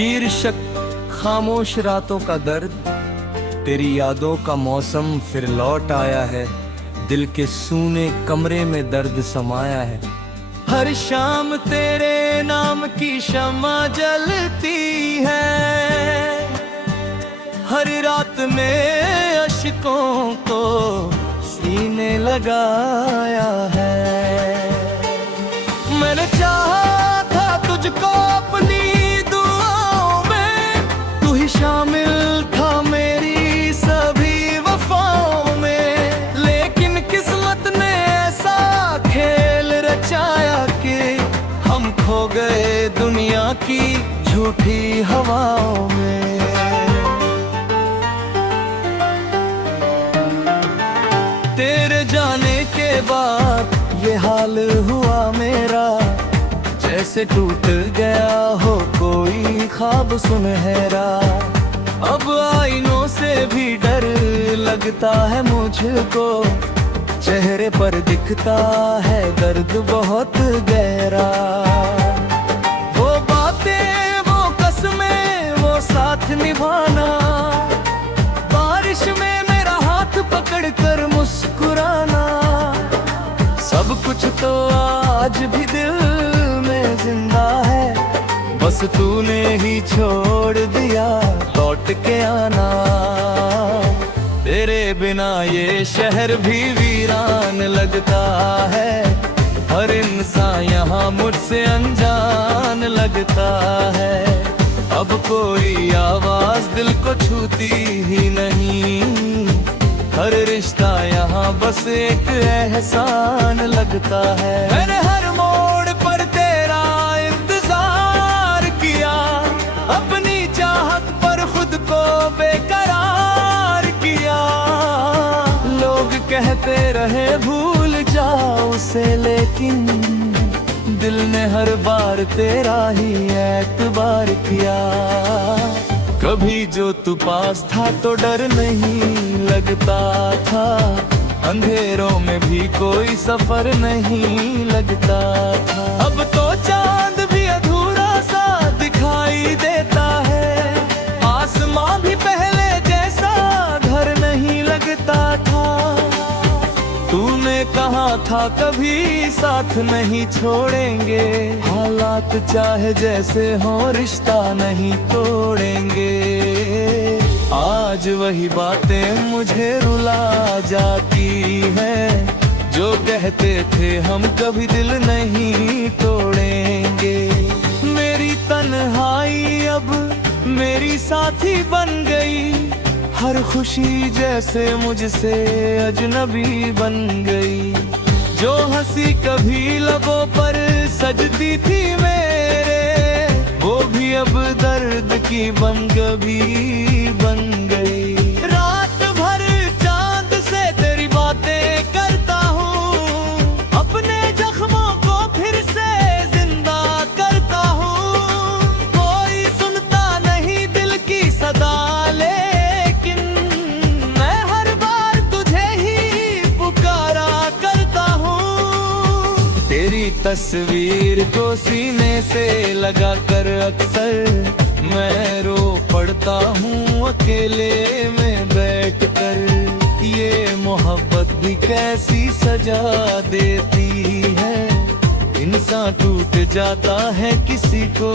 शीर्षक खामोश रातों का दर्द। तेरी यादों का मौसम फिर लौट आया है, दिल के सूने कमरे में दर्द समाया है। हर शाम तेरे नाम की शम्मा जलती है, हर रात में अश्कों को सीने लगाया है। मैंने चाहा था तुझको अपनी दुआओं में, तू ही शामिल था मेरी सभी वफाओं में। लेकिन किस्मत ने ऐसा खेल रचाया कि हम खो गए दुनिया की झूठी हवाओं में। तेरे जाने के बाद ये हाल हुआ मेरा, जैसे टूट गया हो कोई ख्वाब सुनहरा। अब आईनों से भी डर लगता है मुझको, चेहरे पर दिखता है दर्द बहुत गहरा। वो बातें, वो कसमें, वो साथ निभाना, बारिश में मेरा हाथ पकड़कर मुस्कुराना, सब कुछ तो आज भी दिल में जिंदा है। बस तूने ही छोड़ दिया लौट के आना। तेरे बिना ये शहर भी वीरान लगता है, हर इंसान यहाँ मुझसे अनजान लगता है। अब कोई आवाज दिल को छूती ही नहीं, हर रिश्ता यहाँ बस एक एहसान लगता है। मैंने हर मोड़ पर तेरा इंतजार किया, अपनी चाहत पर खुद को बेकरार किया। लोग कहते रहे भूल जाओ उसे, लेकिन दिल ने हर बार तेरा ही एतबार किया। कभी जो तू पास था तो डर नहीं लगता था, अंधेरों में भी कोई सफर नहीं लगता था। अब तो चांद भी अधूरा सा दिखाई देता है, आसमां भी पहले जैसा घर नहीं लगता था। तूने कहा था कभी साथ नहीं छोड़ेंगे, हालात चाहे जैसे हो रिश्ता नहीं तोड़ेंगे। आज वही बातें मुझे रुला जाती हैं, जो कहते थे हम कभी दिल नहीं तोड़ेंगे। मेरी तन्हाई अब मेरी साथी बन गई, हर खुशी जैसे मुझसे अजनबी बन गई। जो हंसी कभी लबों पर सजती थी मेरे, वो भी अब दर्द की बन कभी बन गई। रात भर चांद से तेरी बातें करता हूँ, अपने जख्मों को फिर से जिंदा करता हूँ। कोई सुनता नहीं दिल की सदा, लेकिन मैं हर बार तुझे ही पुकारा करता हूँ। तेरी तस्वीर को सीने से लगा कर अक्सर मैं रो पड़ता हूँ अकेले में बैठ कर। ये मोहब्बत भी कैसी सजा देती है, इंसान टूट जाता है किसी को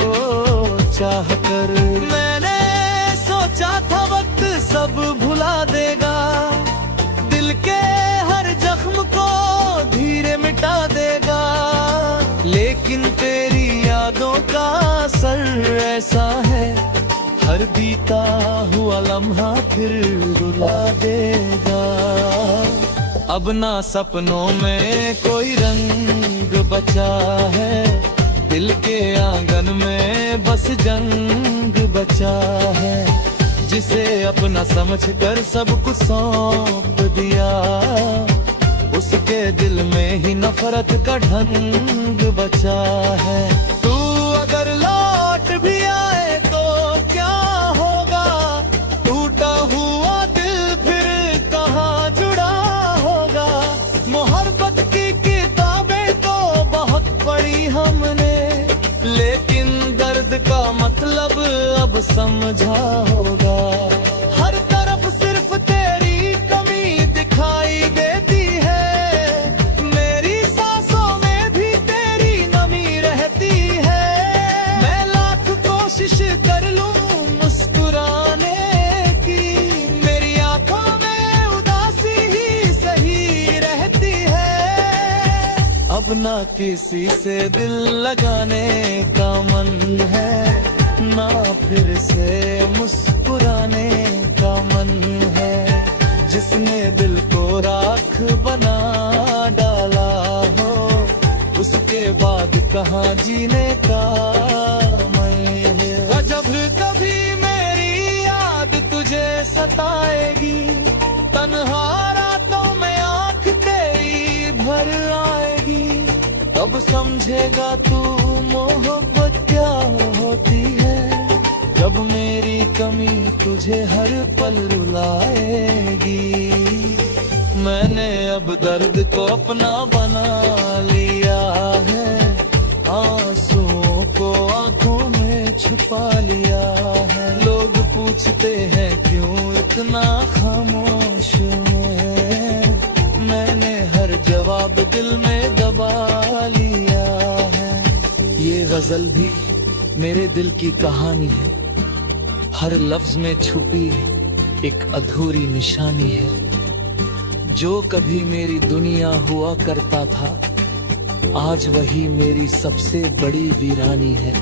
चाह कर। मैंने सोचा था वक्त सब भुला देगा, दिल के हर जख्म को धीरे मिटा देगा। लेकिन तेरी यादों का असर ऐसा है, हर बीता हुआ लम्हा फिर रुला देगा। अब ना सपनों में कोई रंग बचा है, दिल के आंगन में बस जंग बचा है। जिसे अपना समझकर सब कुछ सौंप दिया, उसके दिल में ही नफरत का ढंग बचा है। तू अगर लौट भी आए तो क्या होगा, टूटा हुआ दिल फिर कहाँ जुड़ा होगा। मोहब्बत की किताबें तो बहुत पढ़ी हमने, लेकिन दर्द का मतलब तब समझा होगा। हर तरफ सिर्फ तेरी कमी दिखाई देती है, मेरी सांसों में भी तेरी नमी रहती है। मैं लाख कोशिश कर लूं मुस्कुराने की, मेरी आंखों में उदासी ही सही रहती है। अब ना किसी से दिल लगाने का मन है, ना फिर से मुस्कुराने का मन है। जिसने दिल को राख बना डाला हो, उसके बाद कहाँ जीने का मन है। जब कभी मेरी याद तुझे सताएगी, तन्हा रातों में आँख तेरी भर आएगी, तब समझेगा तू मोहब्बत क्या होती है। जब मेरी कमी तुझे हर पल रुलाएगी। मैंने अब दर्द को अपना बना लिया है, आंसुओं को आंखों में छुपा लिया है। लोग पूछते हैं क्यों इतना खामोश है, मैंने हर जवाब दिल में दबा लिया है। ये गजल भी मेरे दिल की कहानी है, हर लफ्ज में छुपी एक अधूरी निशानी है। जो कभी मेरी दुनिया हुआ करता था, आज वही मेरी सबसे बड़ी वीरानी है।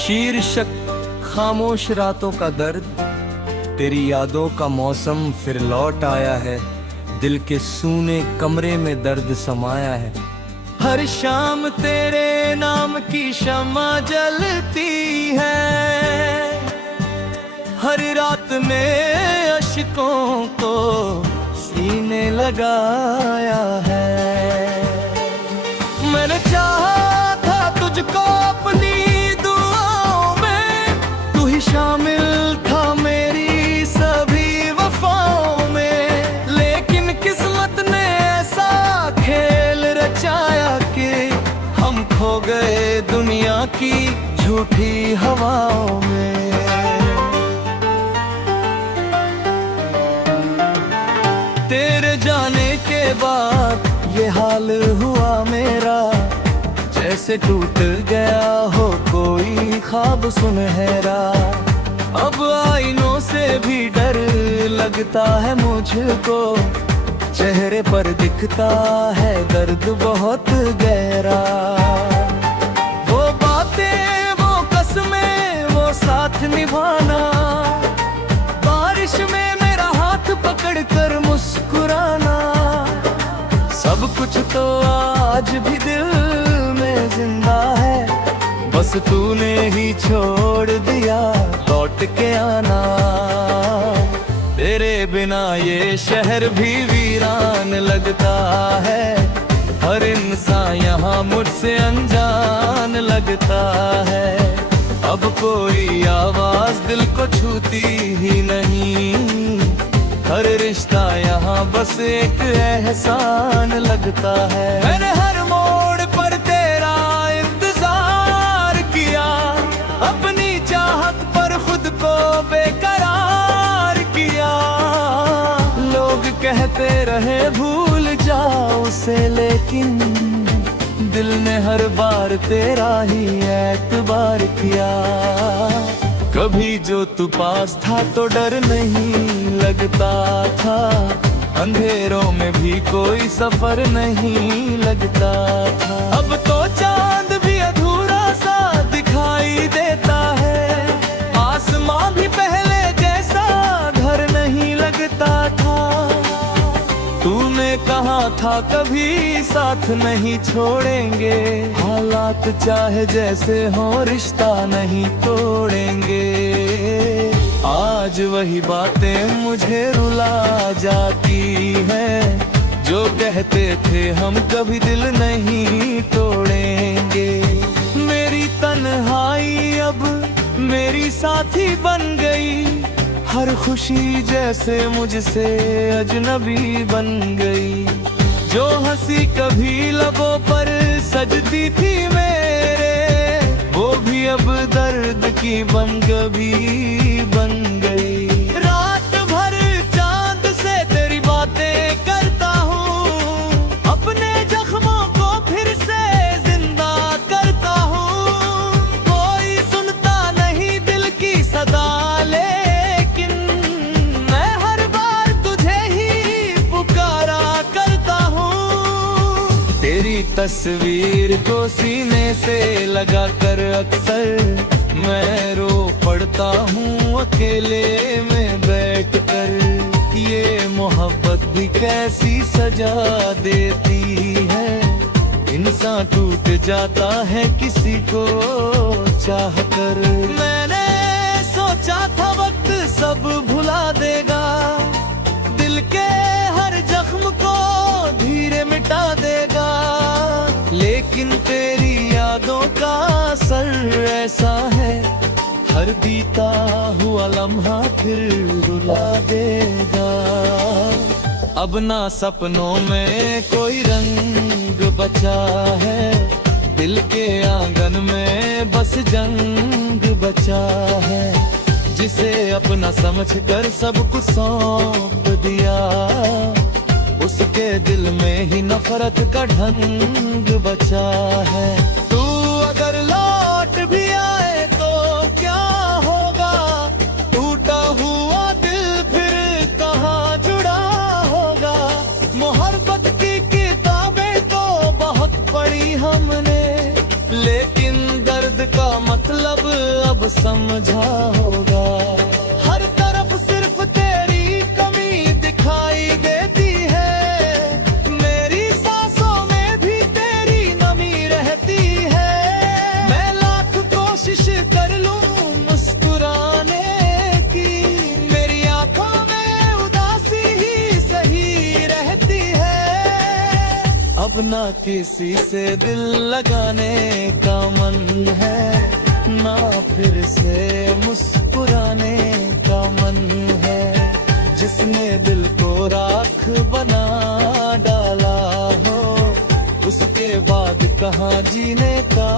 शीर्षक खामोश रातों का दर्द, तेरी यादों का मौसम फिर लौट आया है। दिल के सूने कमरे में दर्द समाया है। हर शाम तेरे नाम की शम्मा जलती है, हर रात में अश्कों को सीने लगाया है। मैंने चाहा था तुझको अपनी दुआओं में, तू ही शामिल था मेरी सभी वफाओं में। लेकिन किस्मत ने ऐसा खेल रचाया कि हम खो गए दुनिया की झूठी हवाओं में। तेरे जाने के बाद ये हाल हुआ मेरा, जैसे टूट गया हो कोई ख्वाब सुनहरा। अब आईनों से भी डर लगता है मुझको, चेहरे पर दिखता है दर्द बहुत गहरा। वो बातें, वो कसमें, वो साथ निभाना, बारिश में मेरा हाथ पकड़कर मुस्कुराना, सब कुछ तो आज भी दिल में जिंदा है। बस तूने ही छोड़ दिया लौट के आना। तेरे बिना ये शहर भी वीरान लगता है, हर इंसान यहाँ मुझसे अनजान लगता है। अब कोई आवाज दिल को छूती ही नहीं, हर रिश्ता यहाँ बस एक एहसान लगता है। मैंने हर मोड़ पर तेरा इंतजार किया, अपनी चाहत पर खुद को बेकरार किया। लोग कहते रहे भूल जाओ उसे, लेकिन दिल ने हर बार तेरा ही एतबार किया। कभी जो तू पास था तो डर नहीं लगता था, अंधेरों में भी कोई सफर नहीं लगता था। अब तो चांद भी अधूरा सा दिखाई देता है, आसमां भी पहले जैसा घर नहीं लगता था। तूने कहा था कभी साथ नहीं छोड़ेंगे, हालात चाहे जैसे हो रिश्ता नहीं तोड़ेंगे। आज वही बातें मुझे रुला जाती हैं, जो कहते थे हम कभी दिल नहीं तोड़ेंगे। मेरी तन्हाई अब मेरी साथी बन गई, हर खुशी जैसे मुझसे अजनबी बन गई। जो हंसी कभी लबों पर सजती थी मेरे, वो भी अब दर्द की बन कभी बन गई। रात भर चांद से तेरी बातें करता हूँ, अपने जख्मों को फिर से जिंदा करता हूँ। कोई सुनता नहीं दिल की सदा, लेकिन मैं हर बार तुझे ही पुकारा करता हूँ। तेरी तस्वीर को सीने से लगा कर अक्सर मैं रो पड़ता हूँ अकेले में बैठ कर। ये मोहब्बत भी कैसी सजा देती है, इंसान टूट जाता है किसी को चाह कर। मैंने सोचा था वक्त सब भुला देगा, दिल के हर जख्म को धीरे मिटा देगा, लेकिन तेरी यादों का असर ऐसा है, हर बीता हुआ लम्हा फिर रुला देगा। अब ना सपनों में कोई रंग बचा है, दिल के आंगन में बस जंग बचा है। जिसे अपना समझकर सब कुछ सौंप दिया, उसके दिल में ही नफरत का ढंग बचा है। तू अगर लौट भी आए तो क्या होगा, टूटा हुआ दिल फिर कहाँ जुड़ा होगा। मोहब्बत की किताबें तो बहुत पढ़ी हमने, लेकिन दर्द का मतलब अब समझा होगा। हर तरफ सिर्फ तेरी कमी दिखाई देती है, मेरी सांसों में भी तेरी नमी रहती है। मैं लाख कोशिश कर लूं मुस्कुराने की, मेरी आंखों में उदासी ही सही रहती है। अब ना किसी से दिल लगाने का मन है, ना फिर से मुस्कुराने का मन है। जिसने दिल को राख बना डाला हो, उसके बाद कहाँ जीने का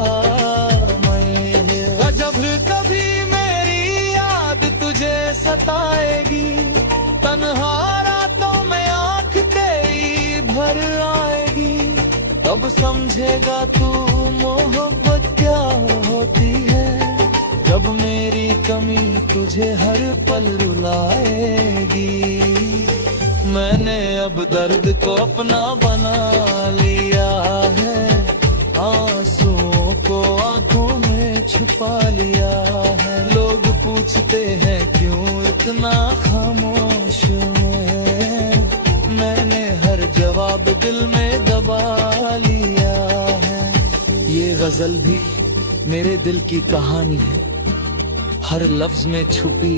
मैं। जब कभी मेरी याद तुझे सताएगी, तन्हा रातों में आँख तेरी भर आएगी, तब समझेगा तू मोहब्बत क्या होती है। जब मेरी कमी तुझे हर पल रुलाएगी, मैंने अब दर्द को अपना बना लिया है, आंसुओं को आंखों में छुपा लिया है। लोग पूछते हैं क्यों इतना खामोश है, मैंने हर जवाब दिल में दबा लिया है। ये गजल भी मेरे दिल की कहानी है, हर लफ्ज में छुपी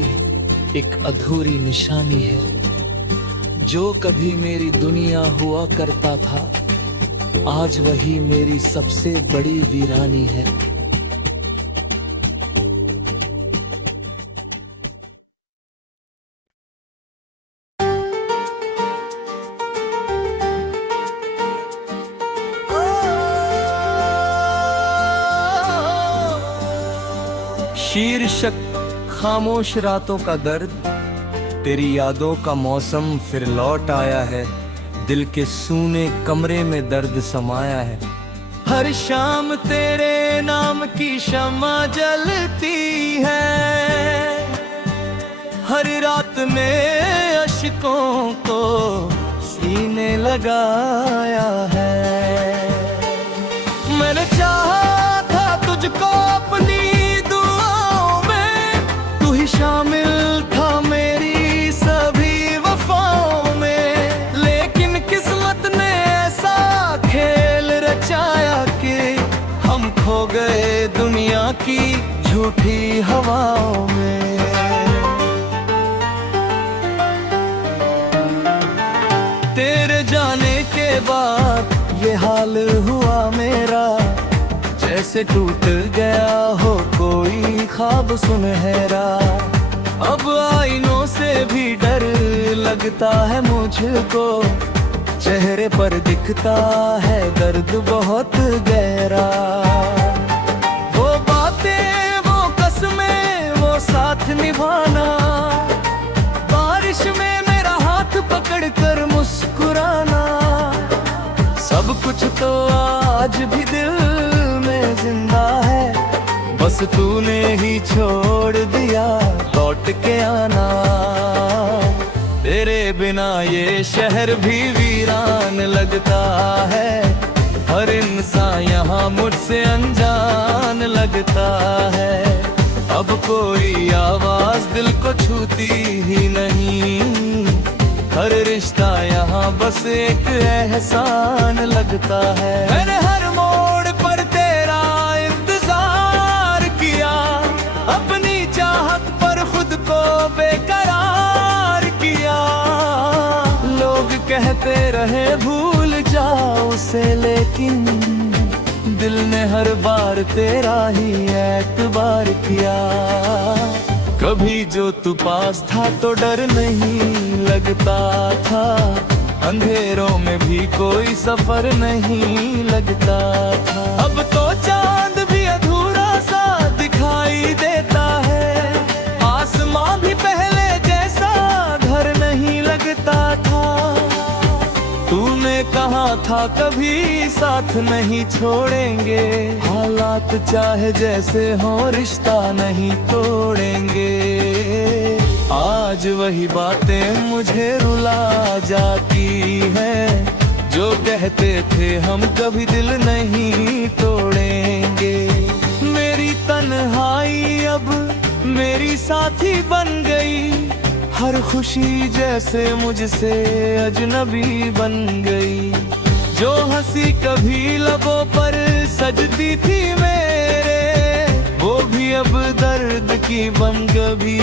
एक अधूरी निशानी है। जो कभी मेरी दुनिया हुआ करता था, आज वही मेरी सबसे बड़ी वीरानी है। शीर्षक खामोश रातों का दर्द, तेरी यादों का मौसम फिर लौट आया है, दिल के सूने कमरे में दर्द समाया है। हर शाम तेरे नाम की शम्मा जलती है, हर रात में अश्कों को सीने लगाया है। मैंने चाहा था तुझको अपनी दुआओं में, तू ही शामिल था मेरी सभी वफाओं में, लेकिन किस्मत ने ऐसा खेल रचाया कि हम खो गए दुनिया की झूठी हवाओं में। तेरे जाने के बाद ये हाल हुआ मेरा, जैसे टूट गया हो कोई ख्वाब सुनहरा। अब आईनों से भी डर लगता है मुझको, चेहरे पर दिखता है दर्द बहुत गहरा। वो बातें, वो कसमें, वो साथ निभाना, बारिश में मेरा हाथ पकड़कर मुस्कुराना, सब कुछ तो आज भी दिल में जिंदा है, बस तूने ही छोड़ दिया लौट के आना। तेरे बिना ये शहर भी वीरान लगता है, हर इंसान यहाँ मुझसे अनजान लगता है। अब कोई आवाज दिल को छूती ही नहीं, हर रिश्ता यहाँ बस एक एहसान लगता है। मैंने हर मोड़ पर तेरा इंतजार किया, अपनी चाहत पर खुद को बेकरार किया। लोग कहते रहे भूल जाओ उसे, लेकिन दिल ने हर बार तेरा ही एतबार किया। कभी जो तू पास था तो डर नहीं लगता था, अंधेरों में भी कोई सफर नहीं लगता था। अब तो चांद भी अधूरा सा दिखाई देता है, आसमां भी पहले जैसा घर नहीं लगता था। तूने कहा था कभी साथ नहीं छोड़ेंगे, हालात चाहे जैसे हो रिश्ता नहीं तोड़ेंगे। आज वही बातें मुझे रुला जाती है, जो कहते थे हम कभी दिल नहीं तोड़ेंगे। मेरी तन्हाई अब मेरी साथी बन गई, हर खुशी जैसे मुझसे अजनबी बन गई। जो हंसी कभी लबों पर सजती थी मेरे, वो भी अब दर्द की बन कभी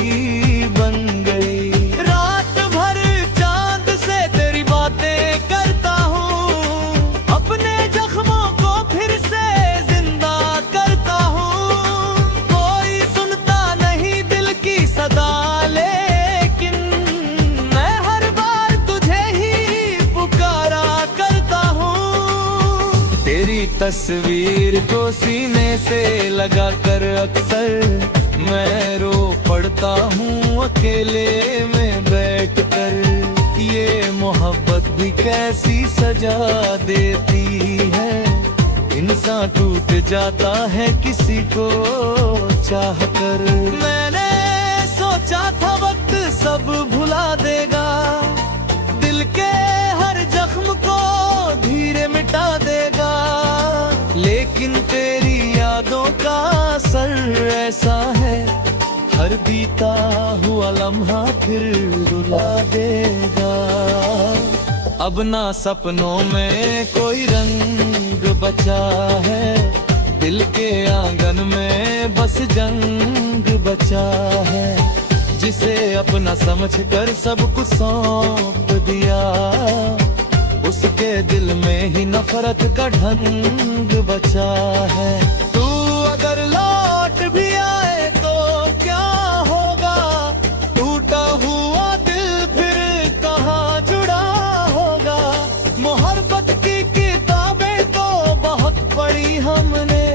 बन गई। रात भर चांद से तेरी बातें करता हूँ, अपने जख्मों को फिर से जिंदा करता हूँ। कोई सुनता नहीं दिल की सदा, तस्वीर को सीने से लगा कर अक्सर मैं रो पड़ता हूँ अकेले में बैठकर। ये मोहब्बत भी कैसी सजा देती है, इंसान टूट जाता है किसी को चाह कर। मैंने सोचा था वक्त सब भुला देगा, दिल के हर जख्म को धीरे मिटा देगा, लेकिन तेरी यादों का असर ऐसा है, हर बीता हुआ लम्हा फिर रुला देगा। अब ना सपनों में कोई रंग बचा है, दिल के आंगन में बस जंग बचा है। जिसे अपना समझकर सब कुछ सौंप दिया, उसके दिल में ही नफरत का ढंग बचा है। तू अगर लौट भी आए तो क्या होगा, टूटा हुआ दिल फिर कहाँ जुड़ा होगा। मोहब्बत की किताबें तो बहुत पढ़ी हमने,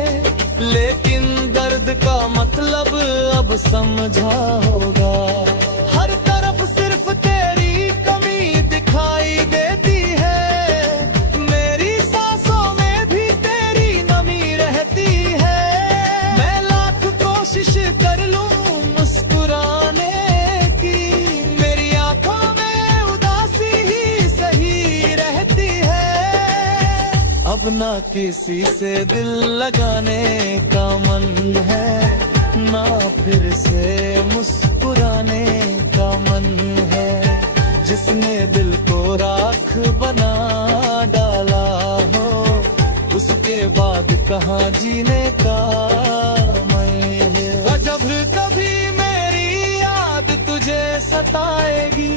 लेकिन दर्द का मतलब अब समझा होगा। हर तरफ सिर्फ तेरी कमी दिखाई देती है, मेरी सांसों में भी तेरी नमी रहती है। मैं लाख कोशिश कर लूं मुस्कुराने की, मेरी आंखों में उदासी ही सही रहती है। अब ना किसी से दिल लगाने का मन है, ना फिर से मुस्कुराने का मन है। जिसने दिल को राख बना डाला हो, उसके बाद कहाँ जीने का मैं है। जब कभी मेरी याद तुझे सताएगी,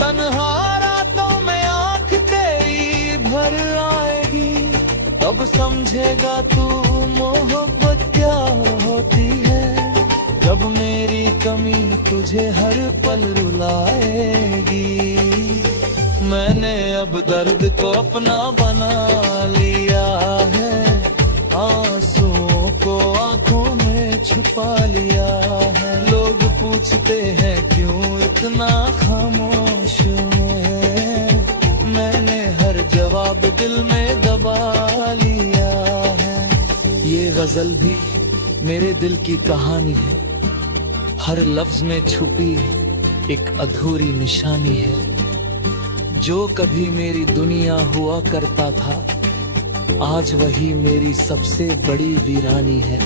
तन्हा रातों में आँख तेरी भर आएगी, तब समझेगा तू मोहब्बत क्या होती है, जब मेरी कमी तुझे हर पल रुलाएगी। मैंने अब दर्द को अपना बना लिया है, आंसुओं को आंखों में छुपा लिया है। लोग पूछते हैं क्यों इतना खामोश मैं, मैंने हर जवाब दिल में दबा लिया है। ये गजल भी मेरे दिल की कहानी है, हर लफ्ज में छुपी एक अधूरी निशानी है। जो कभी मेरी दुनिया हुआ करता था, आज वही मेरी सबसे बड़ी वीरानी है।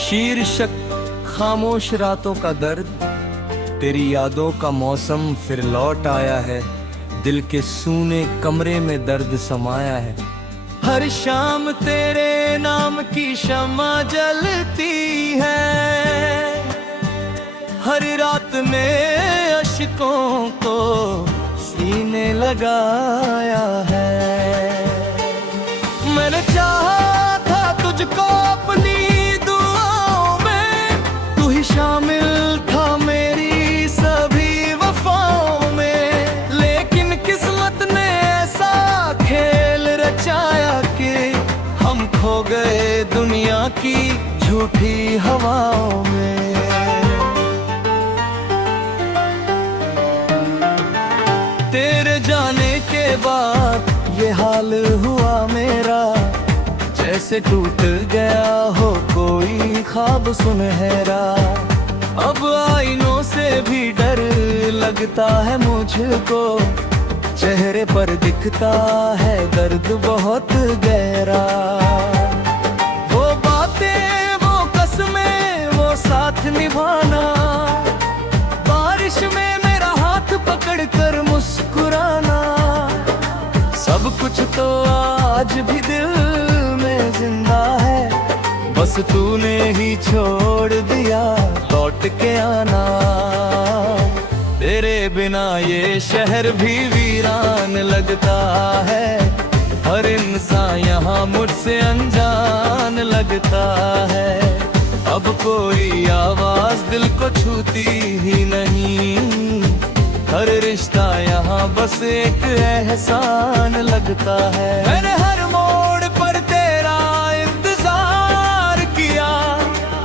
शीर्षक खामोश रातों का दर्द, तेरी यादों का मौसम फिर लौट आया है। दिल के सूने कमरे में दर्द समाया है। हर शाम तेरे नाम की शम्मा जलती है, हर रात में अश्कों को सीने लगाया है। मैंने चाहा था तुझको अपनी दुआओं में, तू ही शामिल था मेरी सभी वफाओं में। लेकिन किस्मत ने ऐसा खेल रचाया कि हम खो गए दुनिया की झूठी हवाओं में। तेरे जाने के बाद ये हाल हुआ मेरा, जैसे टूट गया हो कोई ख्वाब सुनहरा। अब आईनों से भी डर लगता है मुझको, चेहरे पर दिखता है दर्द बहुत गहरा। वो बातें, वो कसमें, वो साथ निभाना, बारिश में मेरा हाथ पकड़ कर मुस्कुराना, सब कुछ तो आज भी दिल में जिंदा है। बस तूने ही छोड़ दिया लौट के आना। तेरे बिना ये शहर भी वीरान लगता है, हर इंसान यहाँ मुझसे अनजान लगता है। अब कोई आवाज दिल को छूती ही नहीं, हर रिश्ता यहाँ बस एक एहसान लगता है। मैंने हर मोड़ पर तेरा इंतजार किया,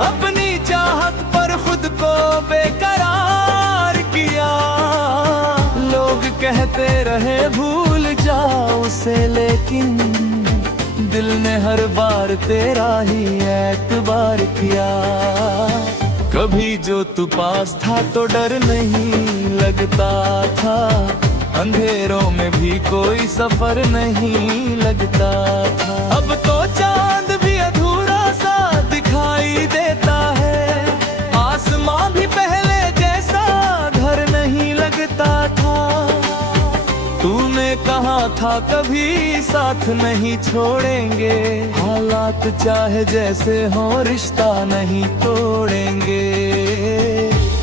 अपनी चाहत पर खुद को बेकरार किया। लोग कहते रहे भूल जाओ उसे, लेकिन दिल ने हर बार तेरा ही एतबार किया। कभी जो तू पास था तो डर नहीं लगता था, अंधेरों में भी कोई सफर नहीं लगता था। अब तो चांद भी अधूरा सा दिखाई देता है, आसमां भी पहले जैसा घर नहीं लगता था। तूने कहा था कभी साथ नहीं छोड़ेंगे, हालात चाहे जैसे हो रिश्ता नहीं तोड़ेंगे।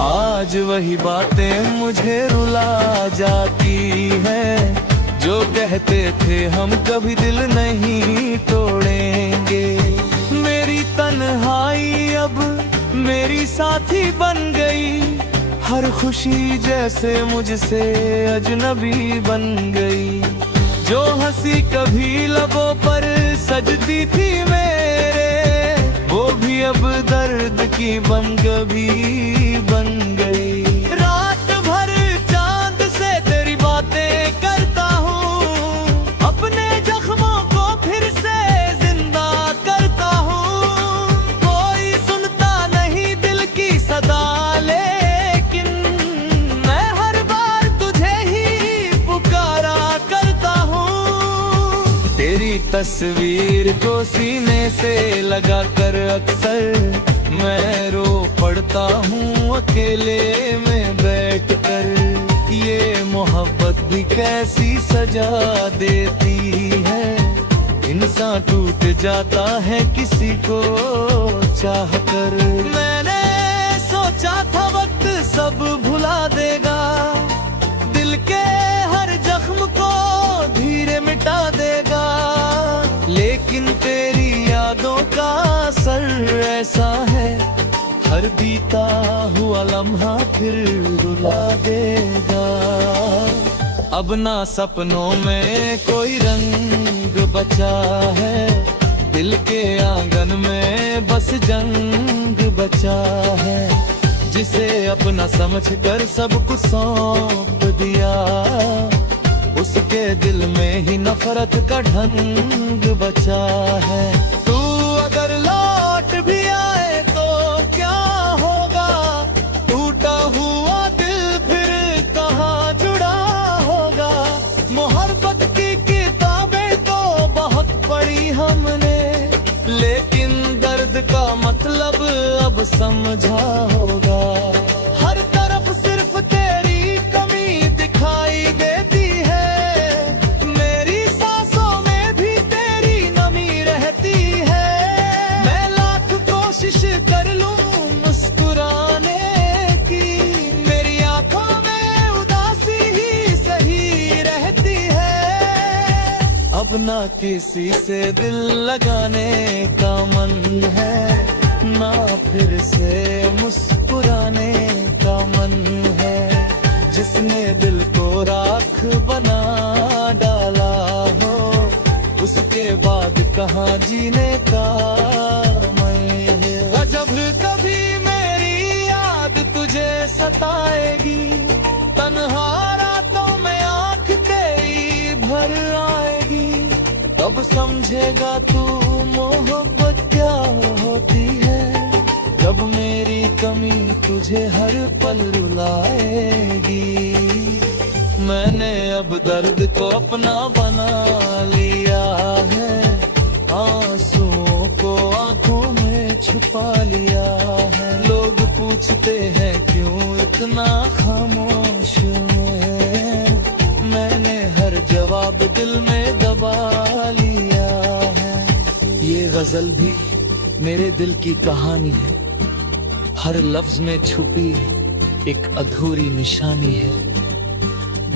आज वही बातें मुझे रुला जाती है, जो कहते थे हम कभी दिल नहीं तोड़ेंगे। मेरी तन्हाई अब मेरी साथी बन गई, हर खुशी जैसे मुझसे अजनबी बन गई। जो हंसी कभी लबों पर सजती थी मेरे, वो भी अब दर्द की बन कभी बन गई। रात भर चांद से तेरी बातें करता हूँ, अपने जख्मों को फिर से जिंदा करता हूँ। कोई सुनता नहीं दिल की सदा, लेकिन मैं हर बार तुझे ही पुकारा करता हूँ। तेरी तस्वीर को सीने से लगा कर अक्सर मैं रो पड़ता हूँ अकेले में बैठ कर। ये मोहब्बत भी कैसी सजा देती है, इंसान टूटे जाता है किसी को चाह कर। मैंने सोचा था वक्त सब भुला देगा, दिल के हर जख्म को धीरे मिटा देगा, लेकिन तेरी यादों का असर ऐसा है, हर बीता हुआ लम्हा फिर रुला देगा। अब ना सपनों में कोई रंग बचा है, दिल के आंगन में बस जंग बचा है, जिसे अपना समझकर सब कुछ सौंप दिया, उसके दिल में ही नफरत का ढंग बचा है। तू अगर लौट भी आए तो क्या होगा, टूटा हुआ दिल फिर कहाँ जुड़ा होगा। मोहब्बत की किताबें तो बहुत पढ़ी हमने, लेकिन दर्द का मतलब अब समझा होगा। हर तरफ सिर्फ तेरी कमी दिखाई देती है, मेरी सांसों में भी तेरी नमी रहती है। मैं लाख कोशिश कर लूं मुस्कुराने की, मेरी आंखों में उदासी ही सही रहती है। अब ना किसी से दिल लगाने का मन है, ना फिर से मुस्कुराने का मन है। जिसने दिल को राख बना डाला हो, उसके बाद कहाँ जीने का मन है। जब कभी मेरी याद तुझे सताएगी, तन्हा रातों में आँख तेरी भर आएगी, तब समझेगा तू मोहब्बत क्या होती है। जब मेरी कमी तुझे हर पल रुलाएगी, मैंने अब दर्द को अपना बना लिया है, आंसुओं को आंखों में छुपा लिया है। लोग पूछते हैं क्यों इतना खामोश है, मैंने हर जवाब दिल में दबा लिया है। ये गजल भी मेरे दिल की कहानी है, हर लफ्ज में छुपी एक अधूरी निशानी है।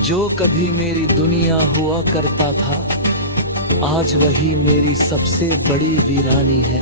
जो कभी मेरी दुनिया हुआ करता था, आज वही मेरी सबसे बड़ी वीरानी है।